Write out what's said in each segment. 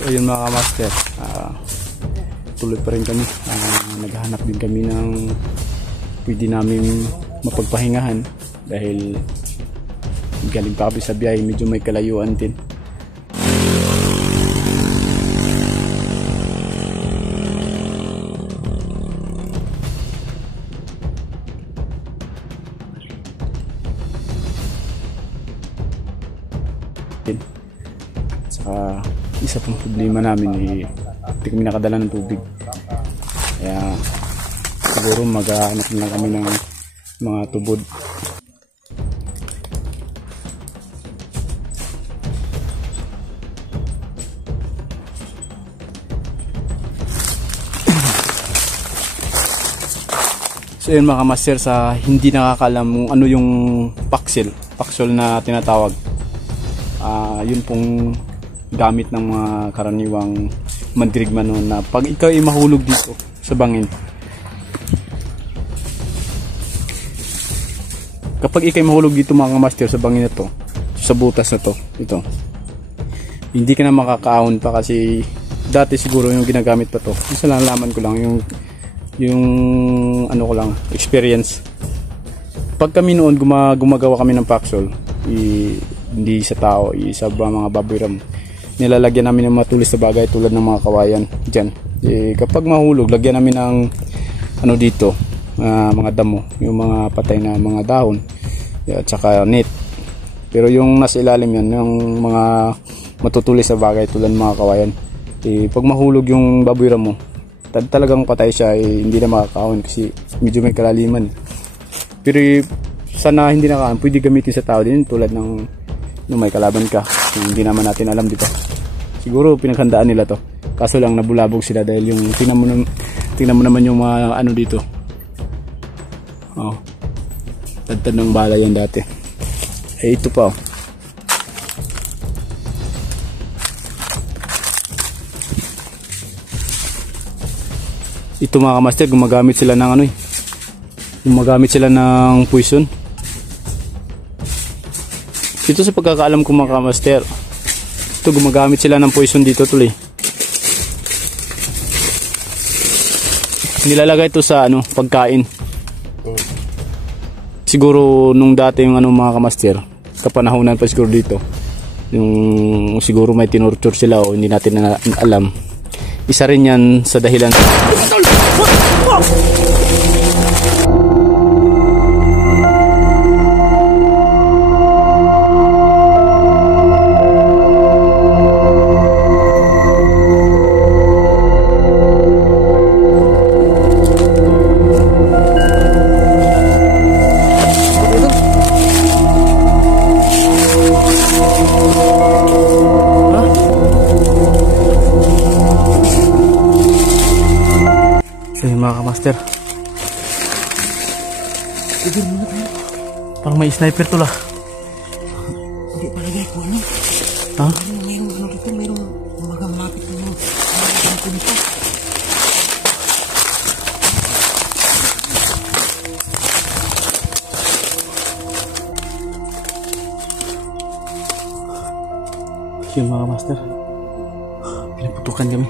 So yun mga kamaster, tuloy pa rin kami. Naghahanap din kami ng pwede namin mapagpahingahan dahil galing pa kami sa biyahe, medyo may kalayuan din. Saka isa pang problema namin hindi kami nakadala ng tubig, kaya siguro maghahanap na kami ng mga tubod. So yun mga kamaster, sa hindi nakakalam kung ano yung paksol na tinatawag, yun pong gamit ng mga karaniwang mandirigma noon, na pag ikaw ay mahulog dito sa bangin, kapag ikaw ay mahulog dito mga kamaster sa bangin na to, sa butas na to, ito, hindi ka na makakaahon pa, kasi dati siguro yung ginagamit pa to, isa lang laman ko lang yung ano ko lang, experience. Pag kami noon gumagawa kami ng paksol, hindi sa tao, sa mga baboy ram, nilalagyan namin ng matulis na bagay tulad ng mga kawayan dyan. Kapag mahulog, lagyan namin ng ano dito, mga damo, yung mga patay na mga dahon, at saka net. Pero yung nasa ilalim yan, yung mga matutulis na bagay tulad ng mga kawayan, pag mahulog yung baboy ram mo, talagang patay siya, hindi na makakahon kasi medyo may kalaliman. Pero sana hindi nakakahon, pwede gamitin sa tao din tulad ng may kalaban ka, hindi naman natin alam, di ba? Siguro pinaghandaan nila to, kaso lang nabulabog sila dahil yung tingnan mo naman yung mga ano dito, tad ng bala yan dati. Ito pa, ito mga kamaster, gumagamit sila ng gumagamit sila ng poison. Dito sa pagkakaalam ko mga kamaster, ito gumagamit sila ng poison dito tuloy. Nilalagay ito sa pagkain. Siguro nung dati yung mga kamaster, kapanahonan pa siguro dito, yung siguro may tinorture sila o hindi natin alam. Isa rin yan sa dahilan. Mga kamaster, parang may sniper to lah. Hindi palagay ko ano. Ha? Mayroong dito, mayroong magamapit na punta. Yun mga kamaster, pinaputukan kami.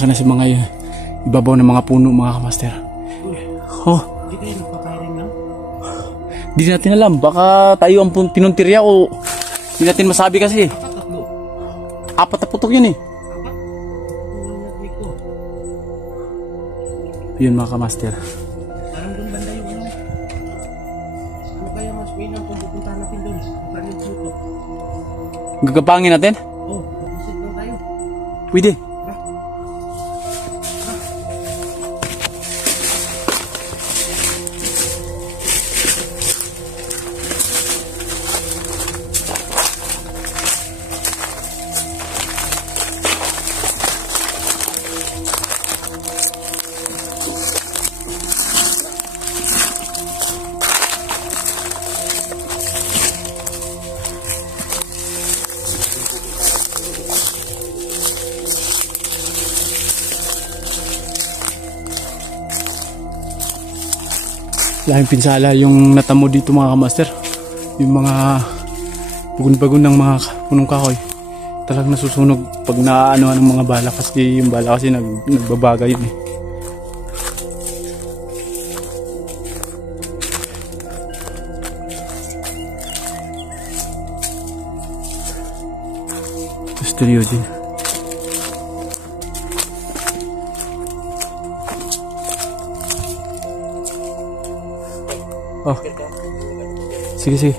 Sana sa mga ibabaw ng mga puno mga kamaster. Hindi kayo nagpapahiring lang? Hindi natin alam, baka tayo ang pinuntirya o hindi natin masabi kasi. Apat na putok yun Yun mga kamaster. Parang doon banda yung ano kaya mas winang kung pupunta natin doon? Parang yung putok. Gagapangin natin? Pupunta lang tayo. Pwede. Lahing pinsala yung natamo dito mga kamaster. Yung mga bagon-bagon ng mga punong kahoy. Talagang nasusunog pag naaano ng mga bala kasi yung bala kasi nagbabaga yun eh. Studio din. Oh. Sige, sige.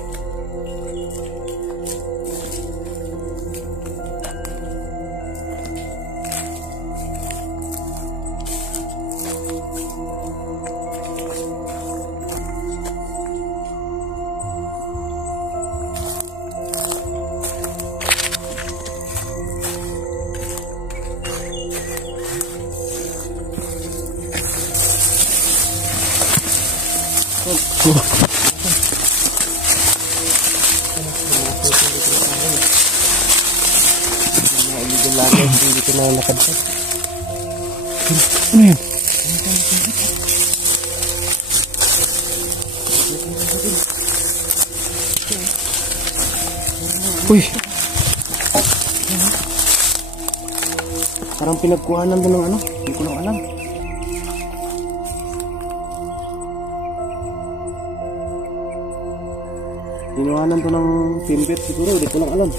Mga illegal lagi, hindi ko na nakadpan. Ano yan? Uy! Parang pinagkuhanan doon ng ano, hindi ko lang alam. Pinuhanan to ng timbit siguro, hindi ko lang alam.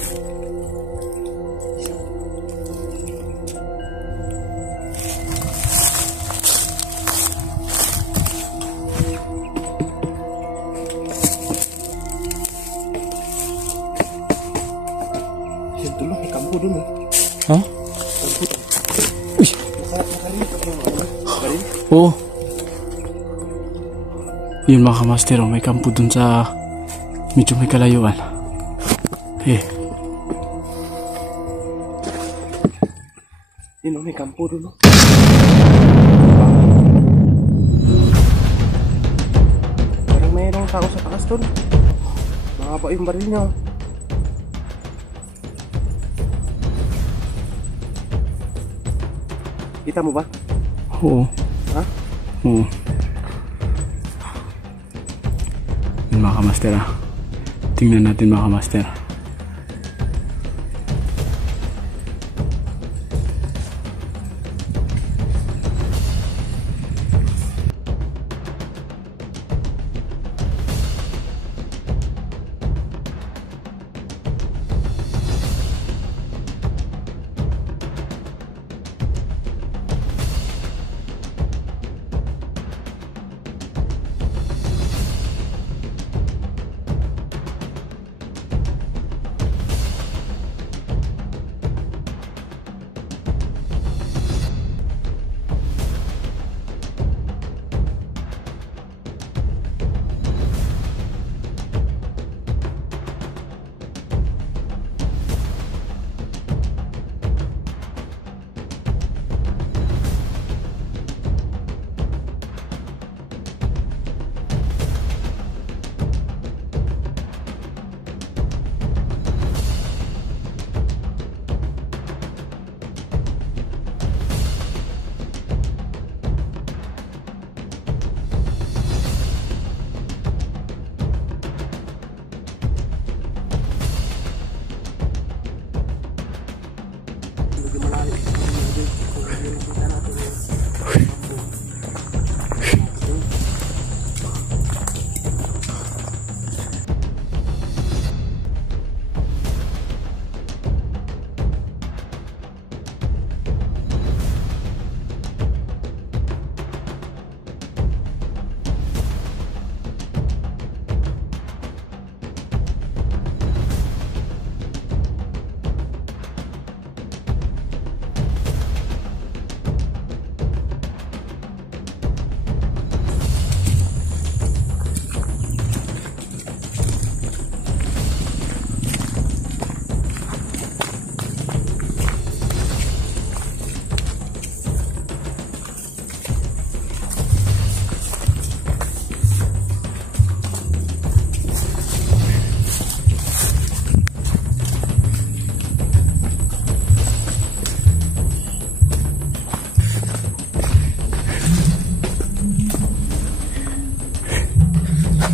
Yan tuloy, may kampo dun eh. Ha? Kampo dun. Uy! Oo. Yun mga kamaster, oh, may kampo dun sa medyo may kalayuan. Eh. Yun oh, may kampo dun oh. Parang mayroong tao sa taas dun. Mahaba yung baril niya oh. Kita mo ba? Oo. Ha? Oo. Yun mga kamaster ah. Tingnan natin mga kamaster.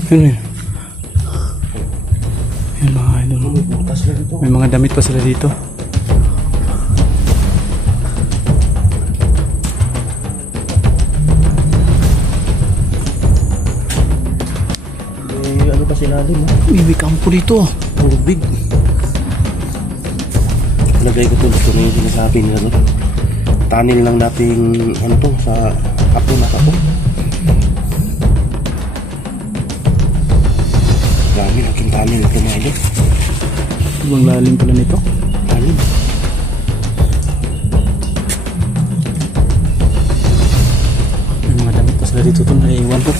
Yun yun. Yun mga idol. Butas lang ito. May mga damit pa sila dito. Ano pa sila din, ha? May kampo dito. Tubig. Lagay ko tulad ko na yung sinasabi nila, no? Tunnel lang dating, ano to, sa kapo na kapo. Dami, laking tunnel ito mga idol. Ibang lalim pala nito. Tunnel. May mga damit pa sila dito. Ito naiiwan ko.